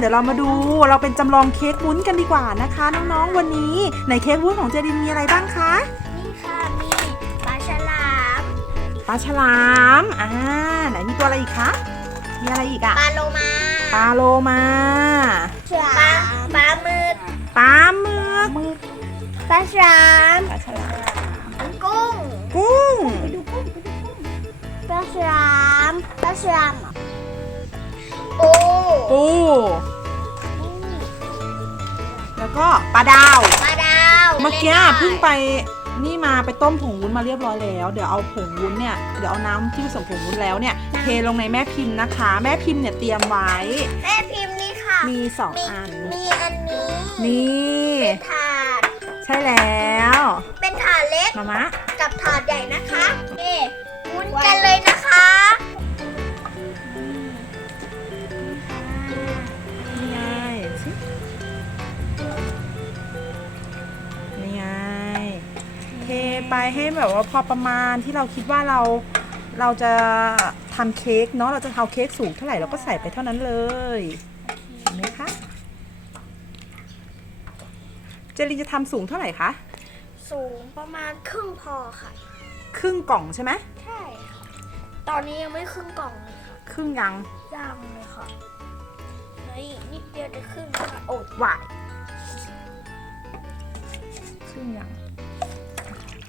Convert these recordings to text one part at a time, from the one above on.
เดี๋ยวเรามาดูเราเป็นจำลองเค้กวุ้นกันดีกว่านะคะ น้องๆวันนี้ในเค้กวุ้นของเจรินมีอะไรบ้างคะนี่ค่ะมีปลาฉลามปลาฉลามอ่าไหนมีตัวอะไรอีกคะมีอะไรอีกอะปลาโลมาปลาโลมาปลาปลาหมึกปลาหมึกปลาฉลามปลาฉลามกุ้งกุ้งปลาฉลามปลาฉลามเหรอ ปูปู แล้วก็ปลาดาว ปลาดาวเมื่อกี้ล่นได้เพิ่งไปนี่มาไปต้มผงวุ้นมาเรียบร้อยแล้ว เดี๋ยวเอาผงวุ้นเนี่ยเดี๋ยวเอาน้ำที่ผสมผงวุ้นแล้วเนี่ยเทลงในแม่พิมพ์นะคะ แม่พิมพ์เนี่ยเตรียมไว้ แม่พิมพ์นี่ค่ะ มีสองมีอัน มีอันนี้ นี่เป็นถาด ใช่แล้ว เป็นถาดเล็กมามะกับถาดใหญ่นะคะ นี่วุ้นกันเลยนะคะ ไปให้แบบว่าพอประมาณที่เราคิดว่าเราเราจะทำเค้กเนาะเราจะเอาเค้กสูงเท่าไหร่เราก็ใส่ไปเท่านั้นเลยเห็นไหมคะเจลินจะทำสูงเท่าไหร่คะสูงประมาณครึ่งพอค่ะ ครึ่งกล่องใช่ไหมใช่ค่ะตอนนี้ยังไม่ครึ่งกล่องเลยค่ะครึ่งยังยังเลยค่ะเฮ้ยนิดเดียวจะครึ่งแล้วค่ะโอ้หวายครึ่งยัง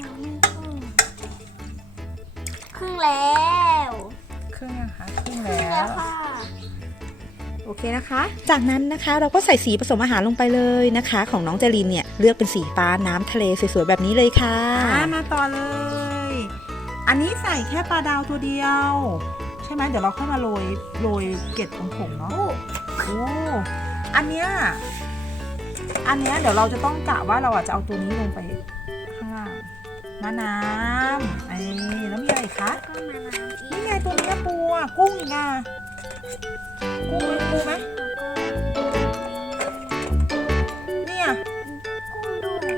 ยังไม่ครึ่งครึ่งแล้วครึ่งยังคะครึ่งครึ่งแล้แล้ววค่ะโอเคนะคะ จากนั้นนะคะเราก็ใส่สีผสมอาหารลงไปเลยนะคะ ของน้องเจลินเนี่ยเลือกเป็นสีฟ้าน้ำทะเลสวยๆแบบนี้เลยค่ะ อ่ามาต่อเลย อันนี้ใส่แค่ปลาดาวตัวเดียว ใช่ไหมเดี๋ยวเราค่อยมาโรยโรยเกล็ดของผงเนาะโอ้อันเนี้ยอันเนี้ยเดี๋ยวเราจะต้องกะว่าเราอะจะเอาตัวนี้ลงไปข้างล่าง มะน้ำไอ้แล้วมีอะไรอีกคะก็มาน้ำอีนี่กไงตัวนี้ปูอะกุ้งอีกอะกุ้งไหมปูไหมเนี่ยกุ้งด้วย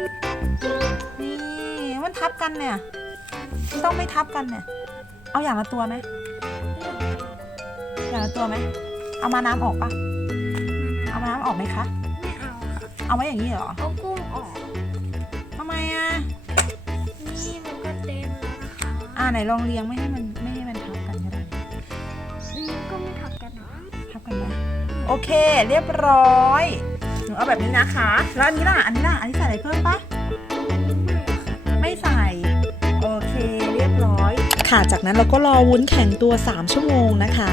นี่มันทับกันเนี่ยต้องไม่ทับกันเนี่ยเอาอย่างละตัวไหมอย่างละตัวไหมเอามาน้ำออกปะเอามาน้ำออกไหมคะไม่เอาค่ะเอาไว้อย่างนี้เหรอ เอากุ้งออกทำไมอะ ไหนลองเรียงไม่ให้มันไม่ให้มันทับกันก็ได้นี่ก็ไม่ทับกันนะทับกันไหมโอเค เรียบร้อยหนูเอาแบบนี้นะคะ แล้วอันนี้ล่ะ อันนี้ล่ะ อันนี้ใส่อะไรเพิ่มปะไม่ใส่โอเคเรียบร้อย ค่ะจากนั้นเราก็รอวุ้นแข็งตัว 3 ชั่วโมงนะคะ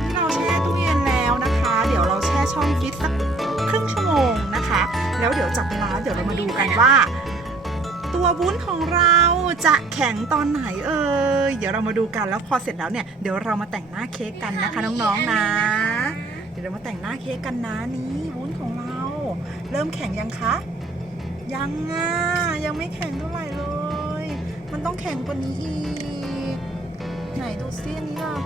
นี่เราแช่ตู้เย็นแล้วนะคะ เดี๋ยวเราแช่ช่องฟิตสักครึ่งชั่วโมงนะคะ แล้วเดี๋ยวจับเวลาแล้วเดี๋ยวเรามาดูกันว่า ตัววุ้นของเราจะแข็งตอนไหนเอ่ยเดี๋ยวเรามาดูกันแล้วพอเสร็จแล้วเนี่ยเดี๋ยวเรามาแต่งหน้าเค้กกันนะคะน้องๆนะ เดี๋ยวเรามาแต่งหน้าเค้กกันนะนี่วุ้นของเรา เริ่มแข็งยังคะยังอะยังไม่แข็งเท่าไหร่เลย มันต้องแข็งกว่านี้อีก ไหนดูซิอันนี้ล่ะ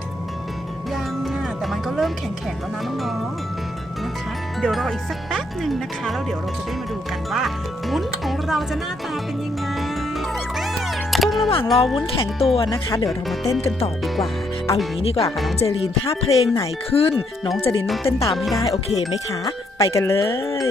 ยังอะแต่มันก็เริ่มแข็งๆแล้วนะน้องๆนะคะ เดี๋ยวรออีกสักแป๊บหนึ่งนะคะ แล้วเดี๋ยวเราจะได้มาดูกันว่าวุ้นของเราจะหน้าตาเป็นยังไงช่วงระหว่างรอวุ้นแข็งตัวนะคะ เดี๋ยวเรามาเต้นกันต่อดีกว่า เอาอย่างนี้ดีกว่าค่ะน้องเจลีนถ้าเพลงไหนขึ้น น้องเจลีนต้องเต้นตามให้ได้โอเคไหมคะ ไปกันเลย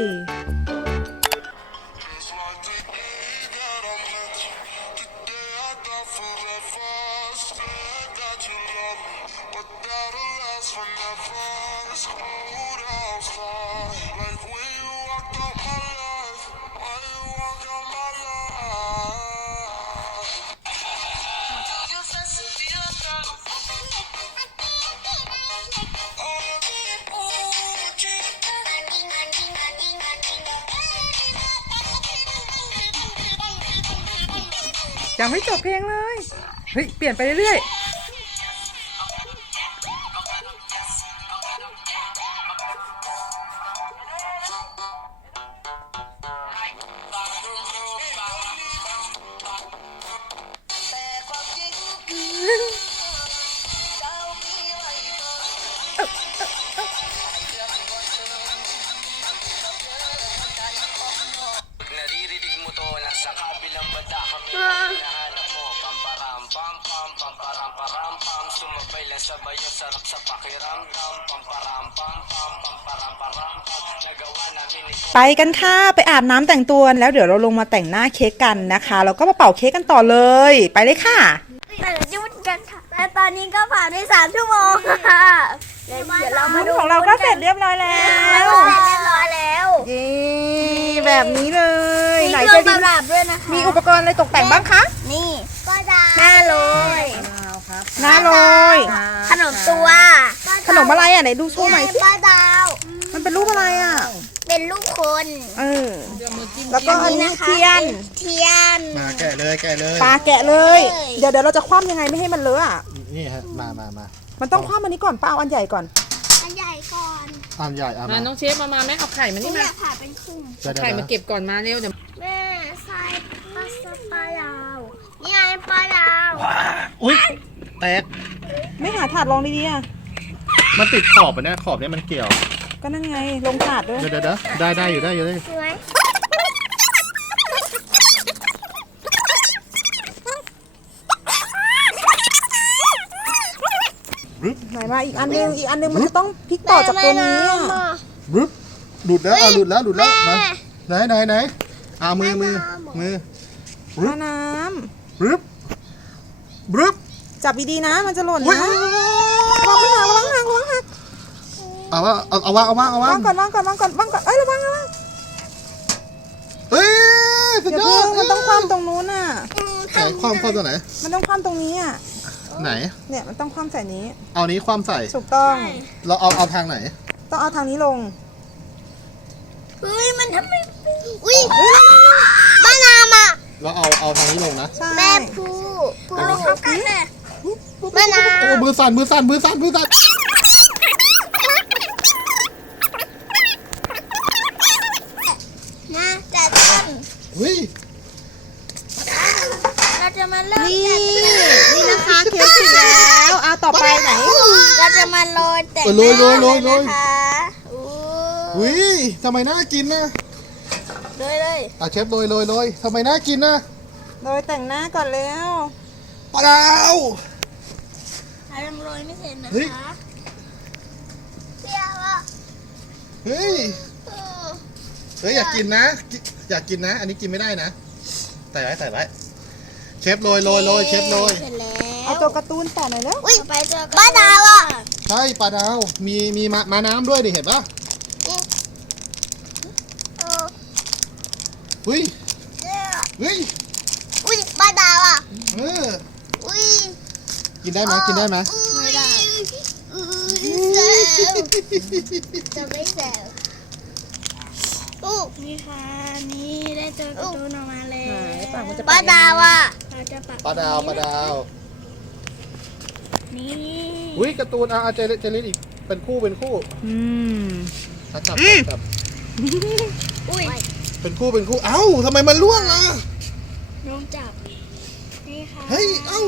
ยังไม่จบเพลงเลย เฮ้ย เปลี่ยนไปเรื่อย pam pam pam pam pam pam sumabayla sabay sarap sa pakiram pam pam pam pam pam pam pam pam ไปกันค่ะ ไปอาบน้ำแต่งตัวแล้วเดี๋ยวเราลงมาแต่งหน้าเค้กกันนะคะ แล้วก็มาเป่าเค้กกันต่อเลย ไปเลยค่ะ แต่ละตอนนี้ก็ผ่านไปสามชั่วโมงค่ะเดี๋ยวเรามาดูของเราก็เสร็จเรียบร้อยแล้วเสร็จเรียบร้อยแล้วยี่แบบนี้เลย ไหนจะดีด้วยนะคะ มีอุปกรณ์อะไรตกแต่งบ้างคะ นี่ โรยหน้าโรยขนมตัวขนมอะไรอะไหนดูโชว์หน่อยสิป้าดาว มันเป็นรูปอะไรอะ เป็นลูกคน เออ แล้วก็อันนี้นะคะเทียน เทียน มาแกะเลยแกะเลยปลาแกะเลยเลย เดี๋ยวเดี๋ยวเราจะคว่ำยังไงไม่ให้มันเลอะอะ นี่ฮะมามามามันต้องคว่ำอันนี้ก่อนป้าเอาอันใหญ่ก่อน อันใหญ่ก่อนอามใหญ่อามามาน้องเชฟมามาแม่เอาไข่มาหนูนี่อมายากผ่าเป็นครึ่งเดี๋ยวไข่เดี๋มายวเก็บก่อนมาเร็วเดี๋ยวแม่ใส่ปลาสปลาดาว นี่ไงปลาดาวอุ้ยแตก ไม่หาถาดรองดีๆอะ มันติดขอบอะเนี่ยขอบเนี่ยมันเกี่ยว ก็นั่นไง ลงถาดด้วย เดี๋ยวเดี๋ยวเดี๋ยวได้ได้อยู่ได้อยู่ได้อยู่สวยไหนมาอีกอันนึง อีกอันนึงมันจะต้องพลิกต่อจากตัวนี้อะรึบหลุดแล้วอะหลุดแล้วหลุดแล้วมาไหนไหนไหนอ่ามือมือมือมา น้รึบรึบำจับดีๆนะ มันจะหล่นอุ้ยนะระวังไม่หักระวังหักระวังหักเอาว่าเอาเอาวางเอาวางเอาวางวางก่อนวางก่อนวางก่อนวางก่อนเอ้ยระวังระวังเฮ้ยสุดอย่ายอเพิ่ดงมันต้องคว่ำตรงนู้นน่ะ ไหนความความตัวไหน มันต้องคว่ำตรงนี้อะไหน เนี่ยมันต้องคว่ำใส่นี้ เอานี้ความใส่ ถูกต้อง เราเอาเอาทางไหน ต้องเอาทางนี้ลง เฮ้ย มันทำไมอุ้ยมะนาว อะเราเอาเอาทางนี้ลงนะใช่แม่พูพูเข้ากันเลยมะนาวโอ้มือสั่นมือสั่นมือสั่นมือสั่นนะจัดต้นเฮ้ยเราจะมาเริ่มนี่จัดต้นนี่นะคะเค้กเสร็จแล้วอะต่อไปไหนเราจะมาโรยแต่งเออโรยโรยโรยโรยนะคะอู้อุ้ยทำไมน่ากินนะ โรยเลยอะเชฟโรยโรยโรยทำไมน่ากินนะโดยแต่งหน้าก่อนแล้วปลาดาวเรายังโรยไม่เสร็จนะเฮ้ยคะเปรี้ยวอะเฮ้ยเออเฮ้ยอยากกินนะกิอยากกินนะ อันนี้กินไม่ได้นะใส่ไว้ใส่ไว้เชฟโรยโรยโรยเชฟโรยเสร็จแล้วเอาตัวการ์ตูนต่อหน่อยแล้วอุ้ยไปเจอบ้าดาวอะ ใช่ปลาดาวมีมีมามาน้ำด้วยดิเห็นปะ เออ เฮ้ยเนี่ยเฮ้ยอุ้ยบ้าดาวอะเอออุ้ยกินได้ไหมกินได้ไหมไม่ได้อุ้ยแซวจะไม่แซวอู้นี่ค่ะนี่ได้เจอการ์ตูนออกมาแล้วไหนปากมันจะบ้าดาวอะเราจะปักปลาดาวปลาดาวนี่อุ้ยการ์ตูนอะอะเจลิเจลิอีกเป็นคู่เป็นคู่อืมอะจับจับอุ้ย เป็นคู่เป็นคู่ เอ้าทำไมมันล่วงอะ น้องจับ นี่ค่ะเฮ้ยเอ้า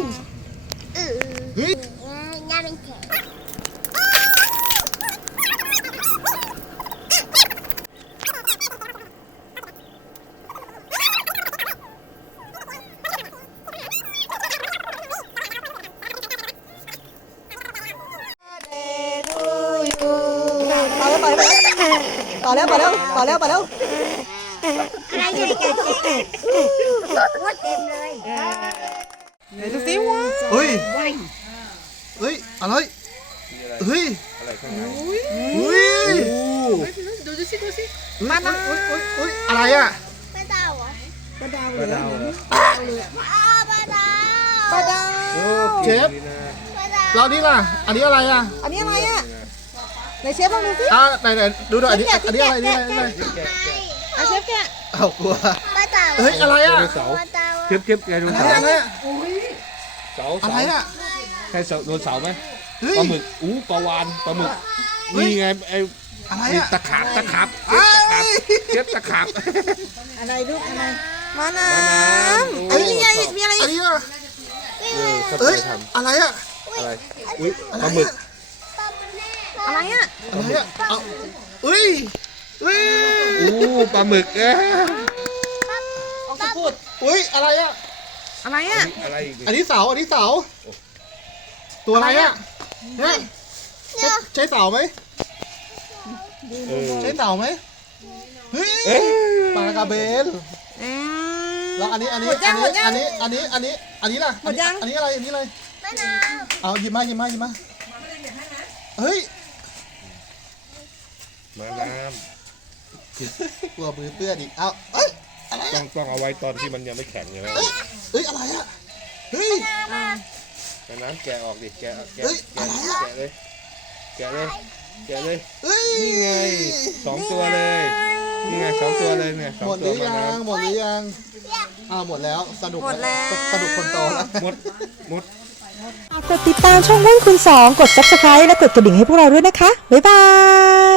เออเฮ้ย หน้าเป็นแขนต่อแล้วต่อแล้วต่อแล้วต่อแล้วต่อแล้ว อะไรใหญ่กันว่าเต็มเลยไหนดูสิว้าเฮ้ยเฮ้ยอะไรเฮ้ยเฮ้ยดูดูสิดูสิมานะเฮ้ยเฮ้ยเฮ้ยอะไรอะปลาดาวเหรอปลาดาวเลยอ้าวปลาดาวปลาดาวเชฟปลาดาวเรานี่ล่ะ อันนี้อะไรอะ อันนี้อะไรอะไหนเชฟลองดูสิอะไหนไหนดูหน่อยอันนี้อันนี้อะไรอันนี้อะไร อันนี้อะไรอะเชฟแกะเอ้ากลัวปลาดาวเฮ้ยอะไรอะปลาดาวเทียบเทียบไดโนอะไรเสาร์อะไรอะเสาอะไรอะ ใช่เสาโดนเสาร์ไหมเฮ้ย ปลาหมึกอู้ปลาวานปลาหมึกนี่ไงไอ้อะไรไอ้อะตะขาบตะขาบเอ้ยเทียบตะขาบ อะไรลูกอะไรมาน้มาน้ำำโอ้อันนี้มีอะไรมีอะไรอันนี้อะเออเขาเอ้ยไปทอะไรอะำอะไรอุ้ยปลาหมึกอะไรอะอะไรอะเอาเฮ้ยเฮ้ย อู้ปลาหมึกเอ้ยเฮ้ยอะไรอะ อะไรอะ อะไรอีกอันนี้เสาอันนี้เสา ตัวอะไรอะเนี่ยใช่เต่าไหมเออใช่เต่าไหมเฮ้ยเอ๊ะปลากระเบนแล้วอันนี้อันนี้อันนี้อันนี้อันนี้อันนี้อันนี้ล่ะอันนี้อันนี้อะไรอันนี้อะไรมะนาวเอาหยิบมาหยิบมาหยิบมาเฮ้ยมาน้ กลัวมือเปื้อนอีก เอาเอ้ยำต้องต้องเอาไว้ตอนที่มันยังไม่แข็งอยู่นะเอ้ย อะไรอะเฮ้ยมาน้ำแกะออกดิแกะแกะเฮ้ยแกะอะไรอะ แกะเลยแกะเลยแกะเลยเฮ้ยนี่ไงสองตัวเลยนี่ไงสองตัวเลยเนี่ยสองหมดหตัรืวอมายัน้ง หมดหรือยังอ้าวหมดแล้ว สนุกหมดแล้ว สนุกคนโตแล้วำหมดหมดกดติดตามช่องว่นคุณสองกด subscribe และกดกระดิ่งให้พวกเราด้วยนะคะ บ๊ายบาย